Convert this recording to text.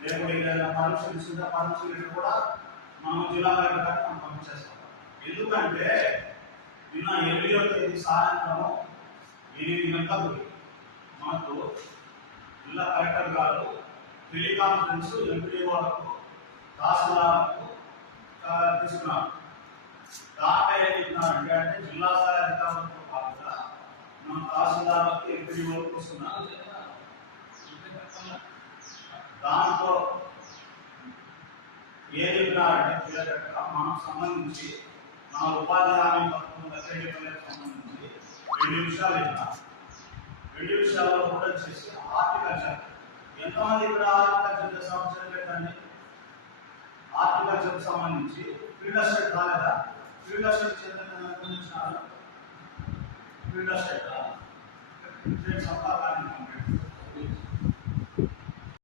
లేకపోతే ఏదైనా పర్మిషన్ ఇస్తుంటే పర్మిషన్ కూడా మనం జిల్లా కలెక్టర్ గారికి మనం పంపించేస్తాం. ఎందుకంటే నిన్న 8వ తేదీ సాయంత్రం 8 గంటలకు మనకు జిల్లా కలెక్టర్ గారు టెలికాన్ఫరెన్స్ ఎంపీడీఓలకు తహసీల్దార్లకు తీసుకున్నారు. దాంట్లో ఏం చెప్తున్నారంటే అంటే జిల్లా స్థాయి అధికారులతో పాటుగా మన తహసీల్దార్లకు ఎంపీడీఓలకు తీసుకున్నారు. దాంట్లో ఏం చెప్పినారంటే క్లియర్గా మనకు సంబంధించి మన ఉపాధి హామీ పథకం దగ్గరికి సంబంధించి 2 విషయాలు చెప్పినారు. 2 విషయాల్లో కూడా వచ్చేసి హార్టికల్చర్. ఎంతమంది ఇక్కడ హార్టికల్చర్ సంవత్సరం పెట్టండి. హార్టికల్చర్కి సంబంధించి ఫీల్డ్ అసిస్టెంట్ రాలేదా? ఫీల్డ్ అసిస్టెంట్ చేత ఫీల్డ్ అసిస్టెంట్ సంతాపాన్ని